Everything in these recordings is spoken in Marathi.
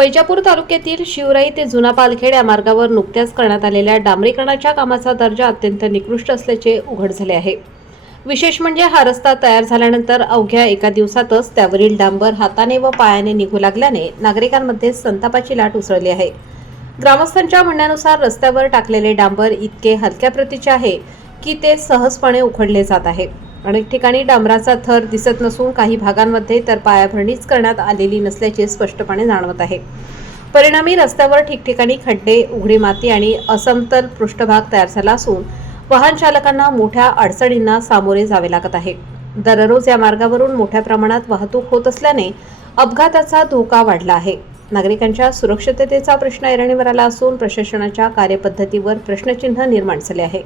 वैजापूर तालुक्यातील शिवराई ते जुना पालखेड या मार्गावर नुकत्याच करण्यात आलेल्या डांबरीकरणाच्या कामाचा दर्जा अत्यंत निकृष्ट असल्याचे उघड झाले आहे। विशेष म्हणजे हा रस्ता तयार झाल्यानंतर अवघ्या एका दिवसातच त्यावरील डांबर हाताने व पायाने निघू लागल्याने नागरिकांमध्ये संतापाची लाट उसळली आहे। ग्रामस्थांच्या म्हणण्यानुसार रस्त्यावर टाकलेले डांबर इतके हलक्या प्रतीचे आहे की ते सहजपणे उखडले जात आहे। अनेक ठिकाणी डांबराचा थर दिसत नसून काही भागांमध्ये तर पायाभरणीच करण्यात आलेली नसल्याचे स्पष्टपणे जाणवत आहे। परिणामी रस्त्यावर ठिकठिकाणी खड्डे, उघडी माती आणि असमतल पृष्ठभाग तयार झाला असून वाहन चालकांना मोठ्या अडचणींना सामोरे जावे लागत आहे। दररोज या मार्गावरून मोठ्या प्रमाणात वाहतूक होत असल्याने अपघाताचा धोका वाढला आहे। नागरिकांच्या सुरक्षिततेचा प्रश्न ऐरणीवर आला असून प्रशासनाच्या कार्यपद्धतीवर प्रश्नचिन्ह निर्माण झाले आहे।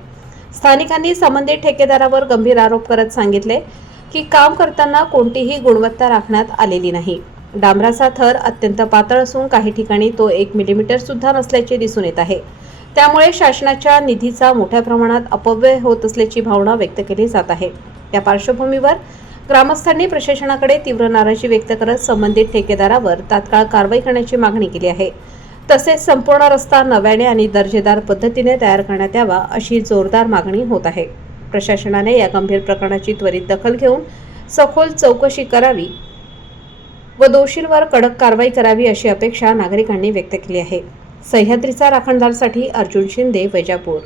स्थानिकांनी संबंधित ठेकेदारावर गंभीर आरोप करत सांगितले की काम करताना कोणतीही गुणवत्ता राखण्यात आलेली नाही। डांबराचा थर अत्यंत पातळ असून काही ठिकाणी तो 1 मिलीमीटर सुद्धा नसल्याचे दिसून येत आहे। त्यामुळे शासनाच्या निधीचा मोठ्या प्रमाणात अपव्यय होत असल्याची भावना व्यक्त केली जात आहे। या पार्श्वभूमीवर ग्रामस्थांनी प्रशासनाकडे तीव्र नाराजी व्यक्त करत संबंधित ठेकेदारावर तात्काळ कारवाई करण्याची मागणी केली आहे। तसेच संपूर्ण रस्ता नव्याने आणि दर्जेदार पद्धतीने तयार करण्यात यावा अशी जोरदार मागणी होत आहे। प्रशासनाने या गंभीर प्रकरणाची त्वरित दखल घेऊन सखोल चौकशी करावी व दोषींवर कडक कारवाई करावी अशी अपेक्षा नागरिकांनी व्यक्त केली आहे। सह्याद्रीचा राखणदारसाठी अर्जुन शिंदे, वैजापूर।